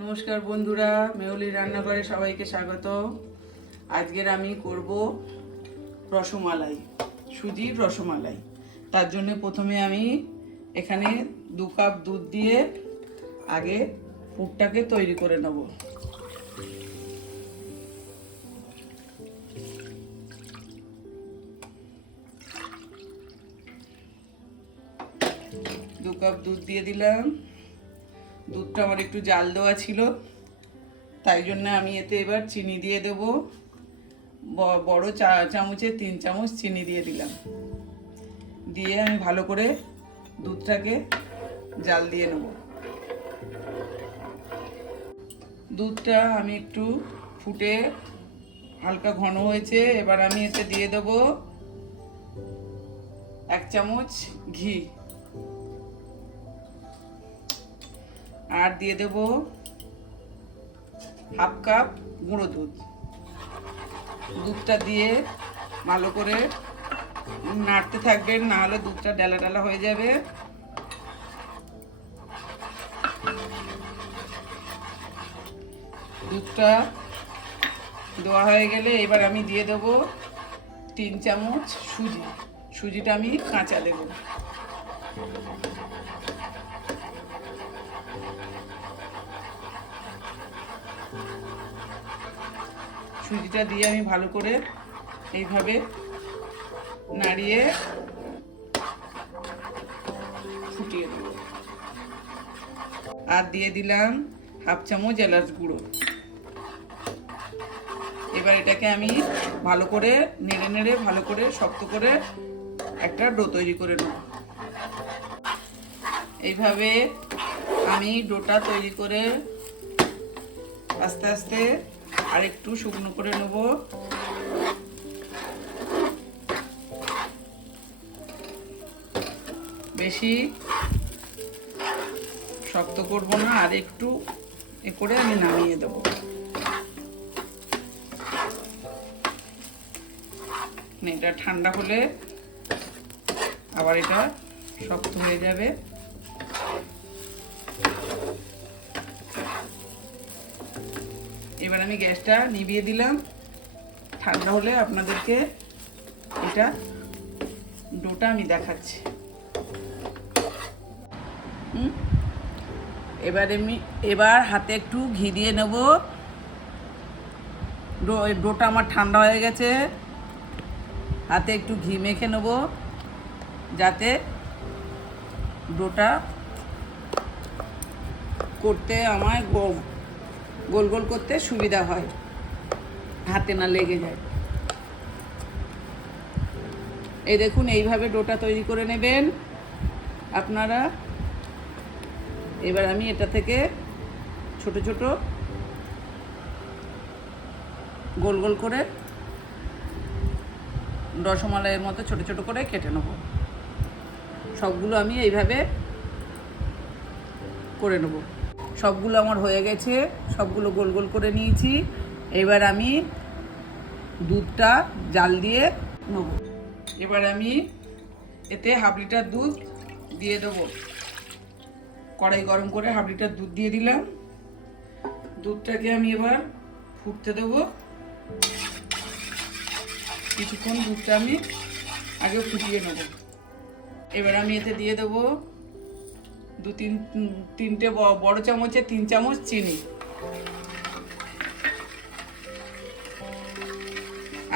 নমস্কার বন্ধুরা, মেহুলি রান্নাঘরে সবাইকে স্বাগত। আজকের আমি করব রসমালাই, সুজির রসমালাই। তার জন্য প্রথমে আমি এখানে 2 কাপ দুধ দিয়ে আগে পুরটাকে তৈরি করে নেব। দু কাপ দুধ দিয়ে দিলাম। দুধটা আমার একটু জাল দেওয়া ছিল, তাই জন্য আমি এতে এবার চিনি দিয়ে দেব। বড় চামচে 3 চামচ চিনি দিয়ে দিলাম। দিয়ে আমি ভালো করে দুধটাকে জাল দিয়ে নেব। দুধটা আমি একটু ফুটে হালকা ঘন হয়েছে। এবার আমি এতে দিয়ে দেব 1 চামচ ঘি, আর দিয়ে দেব হাফ কাপ গুঁড়ো দুধ। দুধটা দিয়ে ভালো করে নাড়তে থাকবেন, না হলে দুধটা ডালা ডালা হয়ে যাবে। দুধটা দেওয়া হয়ে গেলে এবার আমি দিয়ে দেব 3 চামচ সুজি। সুজিটা আমি কাঁচা দেব। সুজিটা দিয়ে আমি ভালো করে এইভাবে নাড়িয়ে ফুটিয়ে দেব। আর দিয়ে দিলাম হাফ চামচ এলাচ গুঁড়ো। এবার এটাকে আমি ভালো করে নেড়ে নেড়ে ভালো করে শক্ত করে একটা ডো তৈরি করে নেব। এইভাবে আমি ডোটা তৈরি করে আস্তে আস্তে আর একটু শুকনো করে নেব। বেশি শক্ত করব না, আর একটু এ করে আমি নামিয়ে দেব। এটা ঠান্ডা হলে আবার এটা শক্ত হয়ে যাবে। এবার আমি গ্যাসটা নিভিয়ে দিলাম। ঠান্ডা হলে আপনাদেরকে এটা ডোটা আমি দেখাচ্ছি। এবার হাতে একটু ঘি দিয়ে নেব। ডোটা আমার ঠান্ডা হয়ে গেছে। হাতে একটু ঘি মেখে নেব, যাতে ডোটা করতে আমার গোল গোল করতে সুবিধা হয়, হাতে না লেগে যায়। এই দেখুন, এইভাবে ডোটা তৈরি করে নেবেন আপনারা। এবার আমি এটা থেকে ছোট ছোট গোল গোল করে রসমালাইয়ের মতো ছোট ছোট করে কেটে নেব। সবগুলো আমি এইভাবে করে নেব। সবগুলো আমার হয়ে গেছে, সবগুলো গোল গোল করে নিয়েছি। এবার আমি দুধটা জাল দিয়ে নেব। এবার আমি এতে হাফ লিটার দুধ দিয়ে দেবো। কড়াই গরম করে হাফ লিটার দুধ দিয়ে দিলাম। দুধটাকে আমি এবার ফুটতে দেবো কিছুক্ষণ। দুধটা আমি আগে ফুটিয়ে নেব। এবার আমি এতে দিয়ে দেবো 2-3টে বড় চামচে 3 চামচ চিনি,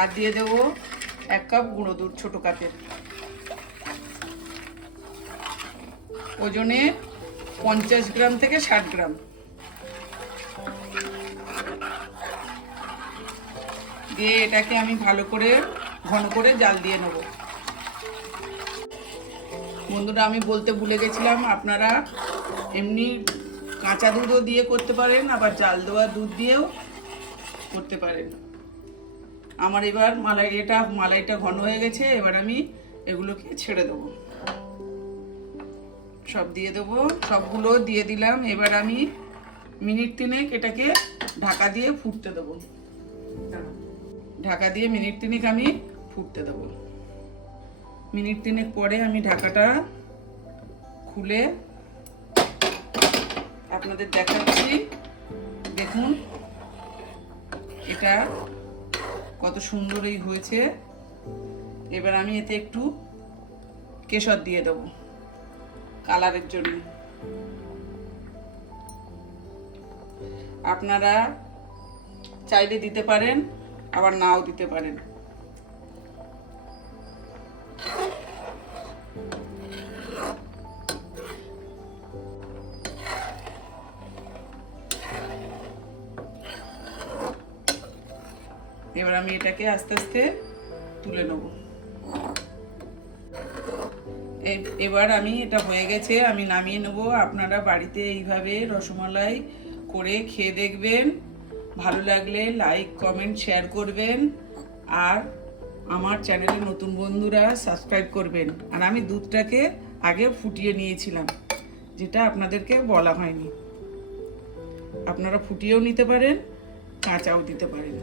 আর দিয়ে দেবো 1 কাপ গুঁড়ো দুধ, ছোট কাপের। ওজনে 50 গ্রাম থেকে 60 গ্রাম। দিয়ে এটাকে আমি ভালো করে ঘন করে জাল দিয়ে নেব। বন্ধুরা, আমি বলতে ভুলে গেছিলাম, আপনারা এমনি কাঁচা দুধও দিয়ে করতে পারেন, আবার জাল দেওয়া দুধ দিয়েও করতে পারেন। আমার এবার মালাইটা ঘন হয়ে গেছে। এবার আমি এগুলোকে ছেড়ে দেবো। সব দিয়ে দেবো, সবগুলো দিয়ে দিলাম। এবার আমি মিনিট 3 এটাকে ঢাকা দিয়ে ফুটতে দেবো। ঢাকা দিয়ে মিনিট 3 আমি ফুটতে দেবো। মিনিট 3 পরে আমি ঢাকাটা খুলে আপনাদের দেখাচ্ছি দেখুন এটা কত সুন্দরই হয়েছে। এবার আমি এতে একটু কেশর দিয়ে দেবো কালারের জন্য। আপনারা চাইলে দিতে পারেন, আবার নাও দিতে পারেন। এবার আমি এটাকে আস্তে আস্তে তুলে নেব। এবার আমি এটা হয়ে গেছে, আমি নামিয়ে নেব। আপনারা বাড়িতে এইভাবে রসমালাই করে খেয়ে দেখবেন। ভালো লাগলে লাইক কমেন্ট শেয়ার করবেন, আর আমার চ্যানেলে নতুন বন্ধুরা সাবস্ক্রাইব করবেন। আর আমি দুধটাকে আগে ফুটিয়ে নিয়েছিলাম, যেটা আপনাদেরকে বলা হয়নি। আপনারা ফুটিয়েও নিতে পারেন, কাঁচাও দিতে পারেন।